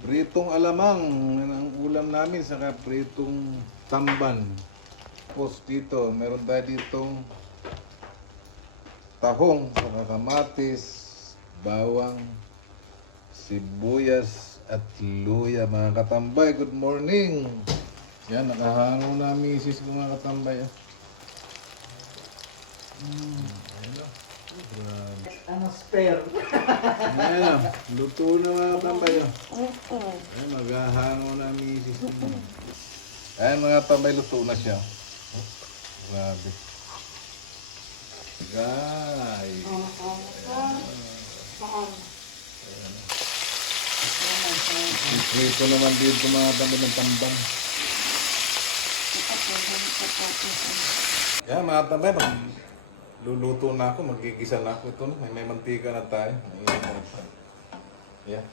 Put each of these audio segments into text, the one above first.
Pritong alamang ang ulam namin, saka pritong tamban. Tapos dito, meron tayo ditong tahong, saka kamatis, bawang, sibuyas at luya. Mga katambay, good morning! Yan, nakahango na misis ko mga katambay. Ayan o. Grabe. Ano spare? Ayan, luto na mga katambay. Ayan, maghahango na misis ko. Ayan mga katambay, luto na siya. Grabe. Guys. Ito naman dito mga katambay ng tambang. Yan mga katambay, luluto na ako, magigisa na ako. Ito na, may mantika na tayo. Yan.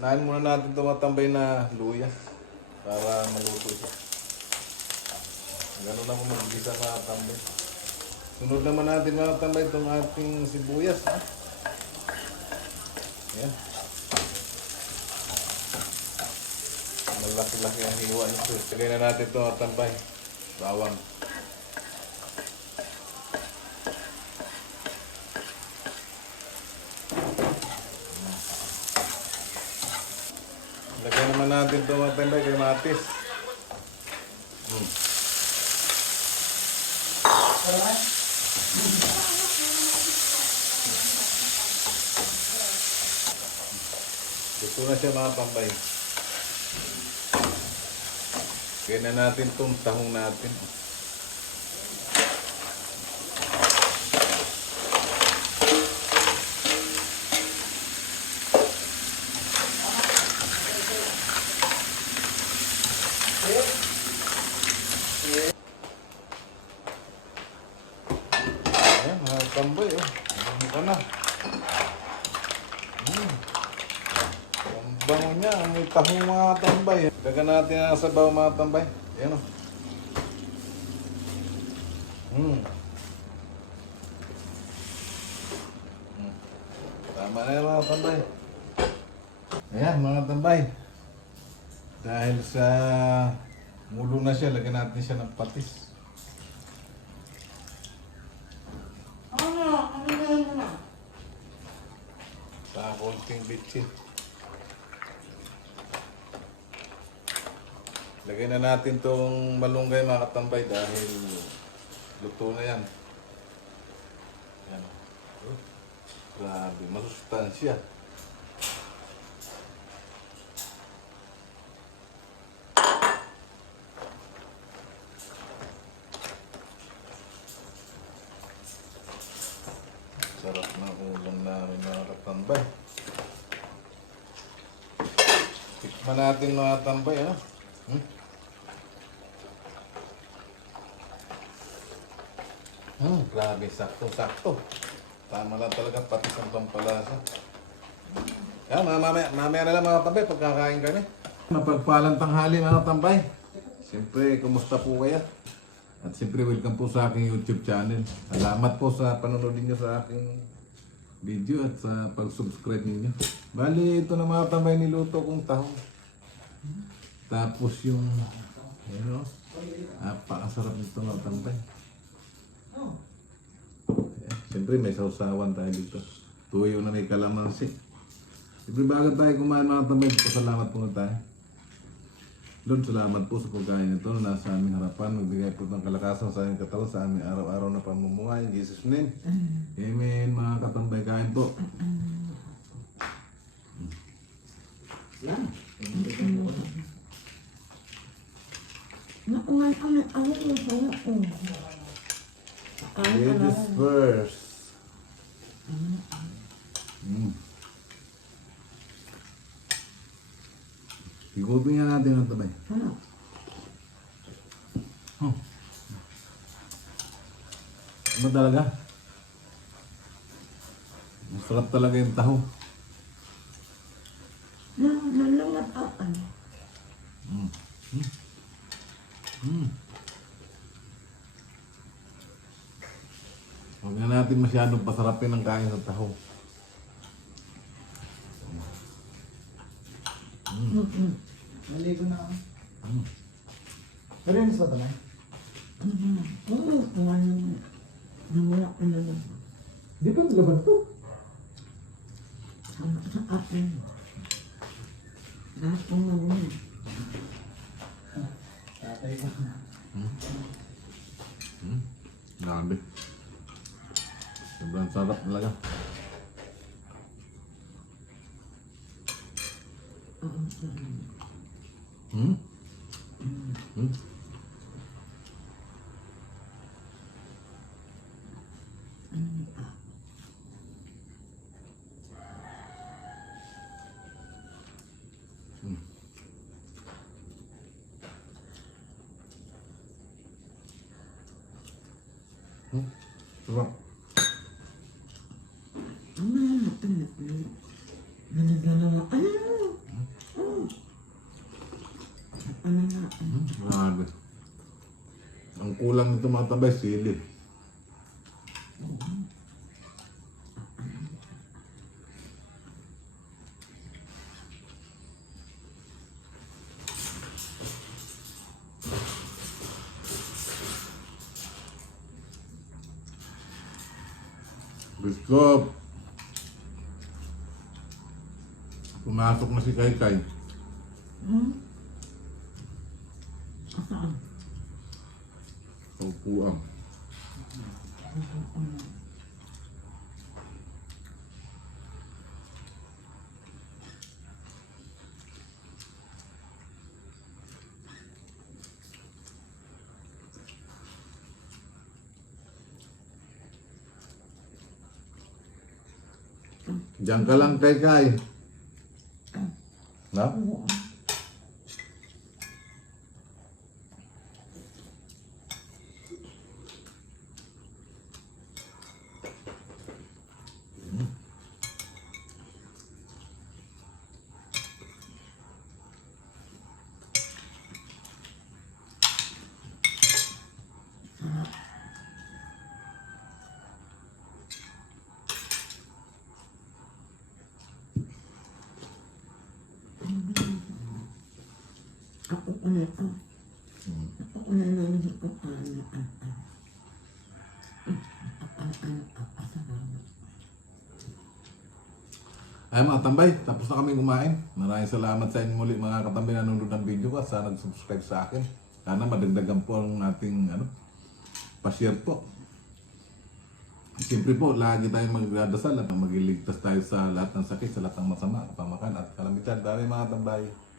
Unahin muna natin ito mga tambay na luya para maluto siya. Ganun ako magigisa mga tambay. Sunod naman natin mga tambay itong ating sibuyas. Yan. Malaki-laki ang hiwa nito. Lagay na natin ito mga tambay. Bawang. Lagay naman natin ito mga tambay kay Matis. Gusto na siya mga tambay. Lagay na natin itong tahong natin. Ayan mga tambay oh. Ano ka na? Ang bango niya, may tahong mga tambay. Lagyan natin ang sabaw mga tambay. Ayan oh. Tama na yan mga tambay. Ayan mga tambay. Dahil sa mulo na siya, lagyan natin siya ng patis. Sa konting bitchin. Lagay na natin tong malunggay mga katambay dahil luto na yan. Yan. Grabe, masustansya. Sarap na ulam namin mga katambay. Tikman natin mga katambay, ano? Grabe, sakto-sakto. Tama lang talaga, pati sa pampalasa. Yan, mamaya na lang mga katambay, pagkakain kami. Mapagpalang tanghali mga katambay. Siyempre, kumusta po kayo? At siyempre, welcome po sa aking YouTube channel. Salamat po sa panonood niyo sa aking video at sa pag-subscribe ninyo. Bali, ito na mga tambay niluto kong tahong. Tapos yung, ano, napakasarap nito mga tambay. Siyempre, may sausawan tayo dito. Tuyo na may kalamansi. Siyempre, bago tayo kumain mga tambay, pasalamat po na tayo. Lord, salamat po sa pagkain ito na nasa aming harapan. Magbigay po ng kalakasan sa aming katawan sa aming araw-araw na pamumuhay. In Jesus' name. Amen. Mga katambay, kain po. Ladies first. Igubing nga natin ang tabay. Ano talaga? Masarap talaga yung taho. Nalungat ako. Huwag na natin masyado masyadong pasarapin ang kain sa taho. Naligo na ako. Narinis ba ito na? Oo, kung ano. Nawala ko na lang. Di ba nalaban to? Sa akin. Lahat ng ano. Tatay ko. Grabe. Sobrang sarap talaga. Hmm? Hmm? Hmm? Sarap. Grabe. Ang kulang nito mga tabay, sili. Biskop. Pumasok na si Kaykay. Upuan. Diyan ka lang, Kaykay. Na? Ako ko na ito. Ako ko na naman ko Ay mga tambay, tapos na kami kumain. Maraming salamat sa inyo muli mga katambay na nanonood ng video ko at sa nag-subscribe sa akin. Sana madagdagan po ang ating pa-share po. Siyempre po, lagi tayong magdadasal at magiligtas tayo sa lahat ng sakit, sa lahat ng masama, kapamakan at kalamitan. Dami mga tambay.